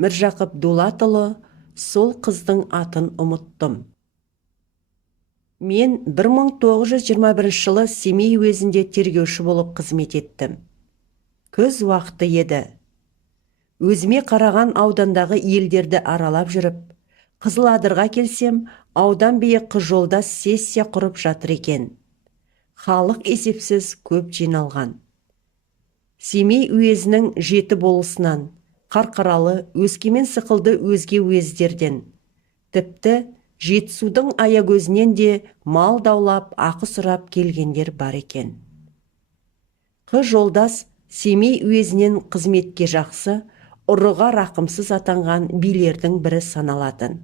Міржақып Дулатұлы, сол қыздың атын ұмыттым. Мен 1921 жылы Семей уезінде тергеуші болып қызмет еттім. Күз уақыты еді. Өзіме қараған аудандағы елдерді аралап жүріп, Қызыладырға келсем, аудан биі Қызжолдас сессия құрып жатыр екен. Халық есепсіз көп жиналған. Семей уезінің 7 болысынан, Қарқаралы, Өскемен сықылды өзге уездерден, тіпті Жетісудың аягөзінен де мал даулап, ақы сұрап келгендер бар екен. Қызжолдас Семей уезінен қызметке жақсы, ұрыға рақымсыз атанған билердің бірі саналатын.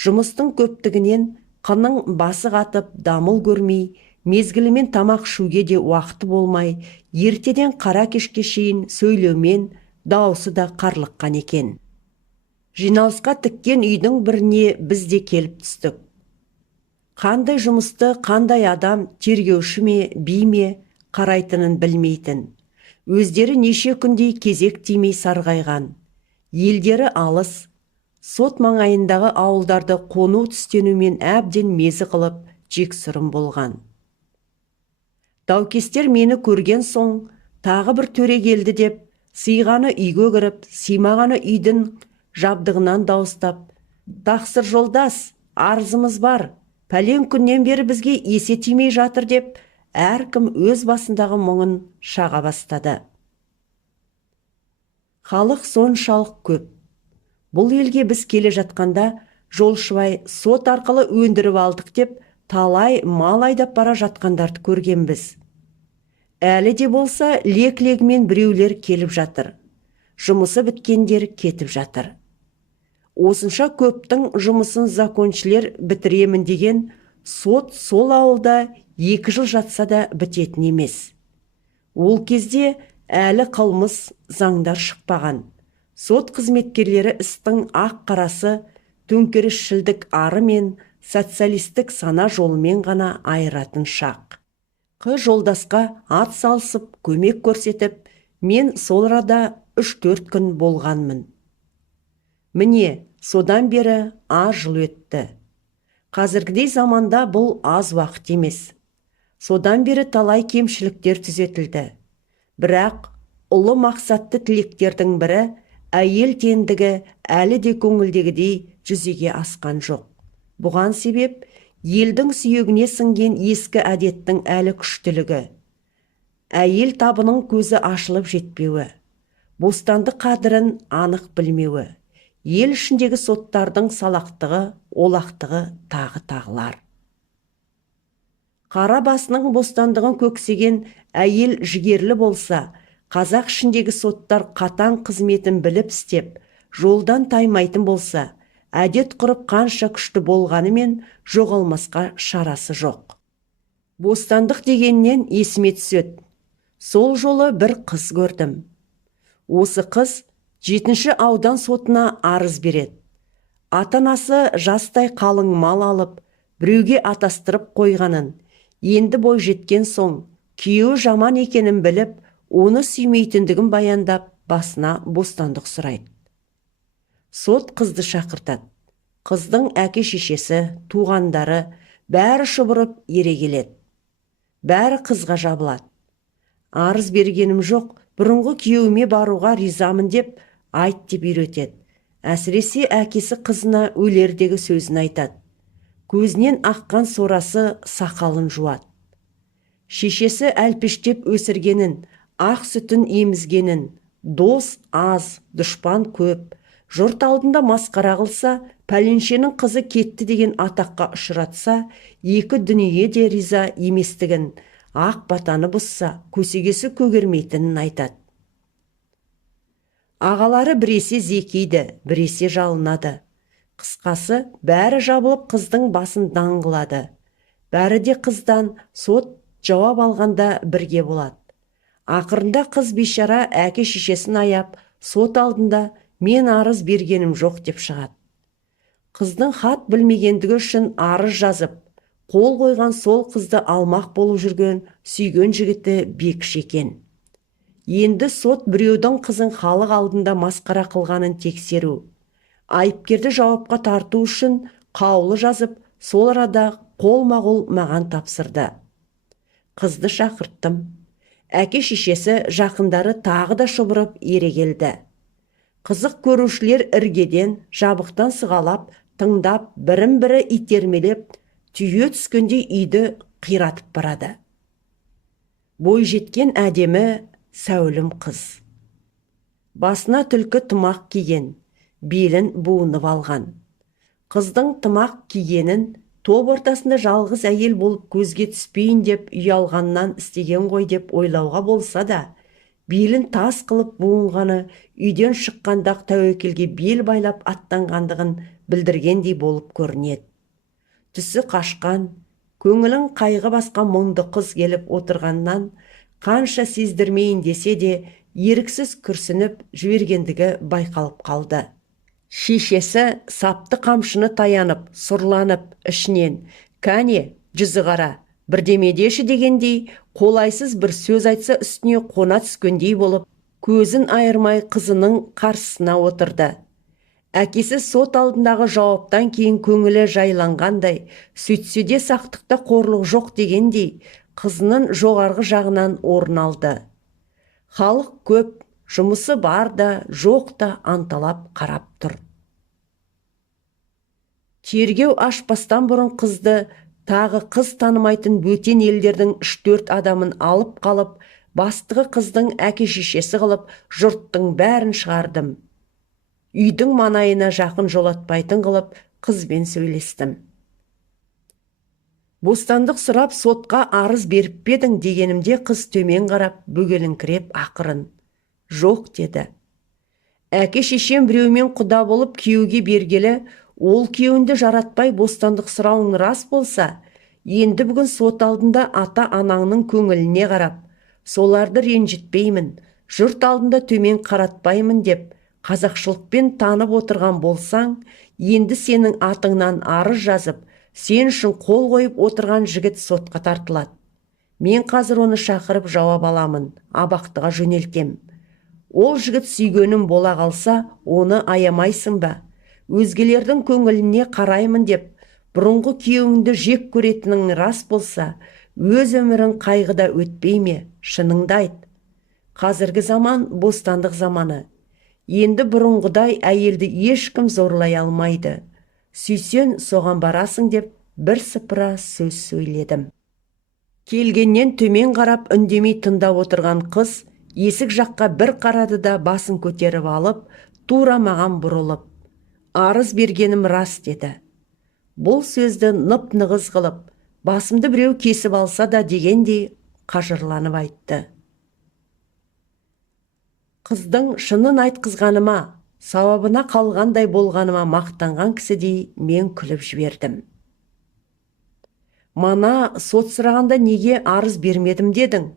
Жұмыстың көптігінен қының басы қатып дамыл көрмей, мезгілімен тамақ ішуге де уақыты болмай, ертеден қара кешке шейін сөйлеумен дауысы да қарлыққан екен. Жиналысқа тіккен үйдің біріне біз де келіп түстік. Қандай жұмысты қандай адам, тергеуші ме, би ме, қарайтынын білмейтін. Өздері неше күндей кезек тимей сарғайған. Елдері алыс, сот маңайындағы ауылдарды қону түстенумен әбден мезі қылып жексұрын болған. Даукестер мені көрген соң, тағы бір төре келді деп, сыйғаны үйге кіріп, сыймағаны үйдің жабдығынан дауыстап, «Тақсыр жолдас, арызымыз бар, пәлен күннен бері бізге есе тимей жатыр» деп, әркім өз басындағы мұңын шаға бастады. Халық соншалық көп. Бұл елге біз келе жатқанда, жолшыбай сот арқылы өндіріп алдық деп, талай мал айдап бара жатқандарды көргенбіз. Әлі де болса лек-легімен біреулер келіп жатыр. Жұмысы біткендер кетіп жатыр. Осынша көптің жұмысын законшілер бітіремін деген сот сол ауылда 2 жыл жатса да бітетін емес. Ол кезде әлі қылмыс заңдар шықпаған. Сот қызметкерлері істің ақ қарасы, төңкерісшілдік ары мен социалистік сана жолымен ғана айыратын шақ. Қызжолдасқа ат салысып, көмек көрсетіп, мен сол арада 3-4 күн болғанмын. Міне, содан бері аз жыл өтті. Қазіргідей заманда бұл аз уақыт емес. Содан бері талай кемшіліктер түзетілді. Бірақ ұлы мақсатты тілектердің бірі әйел теңдігі әлі де көңілдегідей жүзеге асқан жоқ. Бұған себеп елдің сүйегіне сіңген ескі әдеттің әлі күштілігі. Әйел табының көзі ашылып жетпеуі, бостандық қадірін анық білмеуі, ел ішіндегі соттардың салақтығы, олақтығы тағы тағылар. Қара басының бостандығын көксеген әйел жігерлі болса, қазақ ішіндегі соттар қатаң қызметін біліп істеп, жолдан таймайтын болса, әдет құрып қанша күшті болғанымен жоғалмасқа шарасы жоқ. Бостандық дегеннен есіме түседі. Сол жолы бір қыз көрдім. Осы қыз 7-ші аудан сотына арыз береді. Ата-анасы жастай қалың мал алып, біреуге атастырып қойғанын, енді бой жеткен соң, күйеуі жаман екенін біліп, оны сүймейтіндігін баяндап, басына бостандық сұрайды. Сот қызды шақыртады. Қыздың әке-шешесі, туғандары, бәрі шұбырып ере келеді. Бәрі қызға жабылады. Арыз бергенім жоқ, бұрынғы күйеуіме баруға ризамын деп, айт деп үйретеді. Әсіресе әкесі қызына өлердегі сөзін айтады. Көзінен аққан сорасы сақалын жуады. Шешесі әлпештеп өсіргенін, ақ сүтін емізгенін, дос аз, дұшпан көп, жұрт алдында масқара қылса, пәленшенің қызы кетті деген атаққа ұшыратса, екі дүние де риза еместігін, ақ батаны бұзса, көсегесі көгермейтінін айтады. Ағалары біресе зекейді, біресе жалынады. Қысқасы, бәрі жабылып қыздың басын даңғылады. Бәрі де қыздан сот жауап алғанда бірге болады. Ақырында қыз бейшара әке-шешесін аяп, сот алдында мен арыз бергенім жоқ деп шығады. Қыздың хат білмегендігі үшін арыз жазып, қол қойған сол қызды алмақ болып жүрген сүйген жігіті Бекіш екен. Енді сот біреудің қызын халық алдында масқара қылғанын тексеру, айыпкерді жауапқа тарту үшін қаулы жазып, сол арада қолма-қол маған тапсырды. Қызды шақырттым. Әке шешесі, жақындары тағы да шұбырып ере келді. Қызық көрушілер іргеден, жабықтан сығалап, тыңдап, бірін-бірі итермелеп, түйе түскендей үйді қиратып барады. Бой жеткен әдемі, сәулім қыз. Басына түлкі тымақ киген, белін буынып алған. Қыздың тымақ кигенін топ ортасында жалғыз әйел болып көзге түспейін деп ұялғаннан істеген ғой деп ойлауға болса да, белін тас қылып буынғаны үйден шыққандақ тәуекелге бел байлап аттанғандығын білдіргендей болып көрінеді. Түсі қашқан, көңілін қайғы басқан мұңды қыз келіп отырғаннан қанша сездірмейін десе де еріксіз күрсініп жібергендігі байқалып қалды. Шешесі сапты қамшыны таянып, сұрланып, ішінен, «Кәне, жүзі қара, бірдемедеші» дегендей, қолайсыз бір сөз айтса үстіне қона түскендей болып, көзін айырмай қызының қарсысына отырды. Әкесі сот алдындағы жауаптан кейін көңілі жайланғандай, сөйтсе де сақтықта қорлық жоқ дегендей, қызының жоғарғы жағынан орын алды. Халық көп, жұмысы бар да, жоқ та анталап қарап тұр. Тергеу ашпастан бұрын қызды тағы қыз танымайтын бөтен елдердің 3-4 адамын алып қалып, бастығы қыздың әке шешесі қылып, жұрттың бәрін шығардым. Үйдің маңайына жақын жолатпайтын қылып, қызбен сөйлестім. Бостандық сұрап сотқа арыз беріп педің дегенімде қыз төмен қарап, бөгеліңкіреп ақырын. Жоқ деді. Әке шешем біреумен құда болып күйеуге бергелі, ол күйеуінді жаратпай бостандық сұрауың рас болса, енді бүгін сот алдында ата-анаңның көңіліне қарап, соларды ренжітпеймін, жұрт алдында төмен қаратпаймын деп, қазақшылықпен танып отырған болсаң, енді сенің атыңнан арыз жазып, сен үшін қол қойып отырған жігіт сотқа тартылады. Мен қазір оны шақырып жауап аламын, абақтыға жөнелтем. Ол жігіт сүйгенім бола қалса, оны аямайсың ба? Өзгелердің көңіліне қараймын деп, бұрынғы күйеуіңді жек көретінің рас болса, өз өмірің қайғыда өтпей ме? Шыныңды айт. Қазіргі заман бостандық заманы. Енді бұрынғыдай әйелді ешкім зорлай алмайды. Сүйсен соған барасың деп бір сыпыра сөз сөйледім. Келгеннен төмен қарап үндемей тыңдап отырған қыз есік жаққа бір қарады да басын көтеріп алып, тура маған бұрылып, арыз бергенім рас деді. Бұл сөзді нып-нығыз қылып, басымды біреу кесіп алса да дегендей қажырланып айтты. Қыздың шынын айтқызғаныма, сауабына қалғандай болғаныма мақтанған кісідей мен күліп жібердім. Мана сот сұрағанда неге арыз бермедім дедің?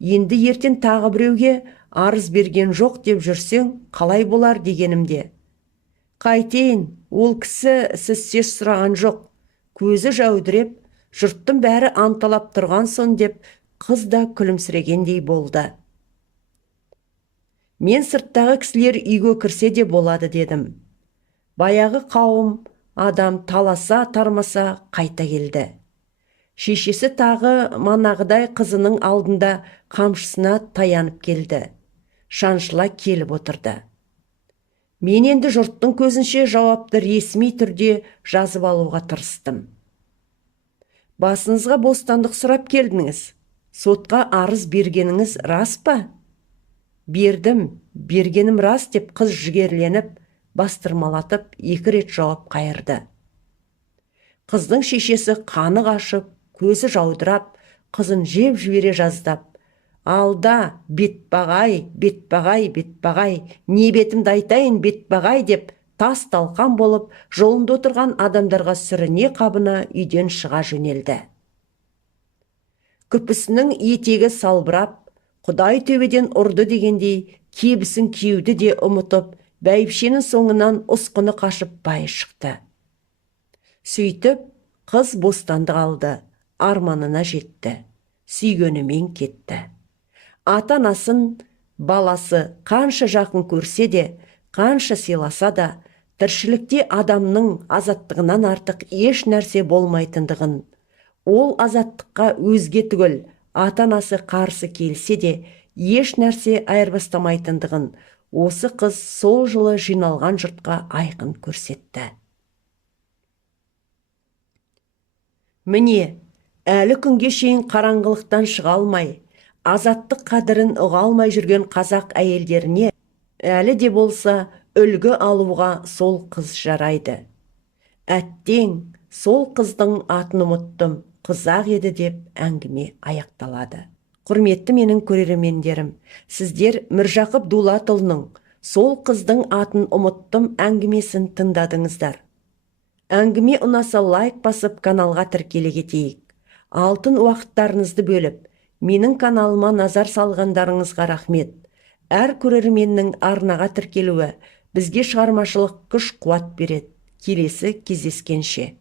Енді ертең тағы біреуге арыз берген жоқ деп жүрсең, қалай болар дегенімде. Қайтейін, ол кісі сіз сұраған жоқ. Көзі жәудіреп, жұрттың бәрі анталап тұрған сон деп, қыз да күлімсірегендей болды. Мен сырттағы кісілер үйге кірсе де болады дедім. Баяғы қауым адам таласа тармаса қайта келді. Шешесі тағы манағыдай қызының алдында қамшысына таянып келді. Шаншыла келіп отырды. Мен енді жұрттың көзінше жауапты ресми түрде жазып алуға тырыстым. Басыңызға бостандық сұрап келдіңіз. Сотқа арыз бергеніңіз рас па? Бердім, бергенім рас деп қыз жігерленіп, бастырмалатып 2 рет жауап қайырды. Қыздың шешесі қаны қашып, көзі жаудырап, қызын жеп жібере жаздап, алда, бетпағай, бетпағай, бетпағай, не бетімді айтайын бетпағай деп, тас талқан болып, жолында отырған адамдарға сүріне қабына үйден шыға жөнелді. Күпісінің етегі салбырап, Құдай төбеден ұрды дегендей, кебісін киюді де ұмытып, бәйбішенің соңынан ұсқыны қашып бай шықты. Сөйтіп, қыз бостандық алды, арманына жетті, сүйгенімен кетті. Ата-анасын, Баласы қанша жақын көрсе де, қанша сыйласа да, тіршілікте адамның азаттығынан артық еш нәрсе болмайтындығын, ол азаттыққа өзге түгіл ата-анасы қарсы келсе де, еш нәрсе айырбастамайтындығын осы қыз сол жылы жиналған жұртқа айқын көрсетті. Міне, әлі күнге шейін қараңғылықтан шыға алмай, азаттық қадірін ұға алмай жүрген қазақ әйелдеріне әлі де болса үлгі алуға сол қыз жарайды. Әттең, сол қыздың атын ұмыттым, қызақ еді деп әңгіме аяқталады. Құрметті менің көрермендерім, сіздер Міржақып Дулатұлының сол қыздың атын ұмыттым әңгімесін тыңдадыңыздар. Әңгіме ұнаса лайк басып каналға тіркеле кетейік. Алтын уақыттарыңызды бөліп, менің каналыма назар салғандарыңызға рахмет. Әр көрерменнің арнаға тіркелуі бізге шығармашылық күш қуат береді. Келесі кездескенше.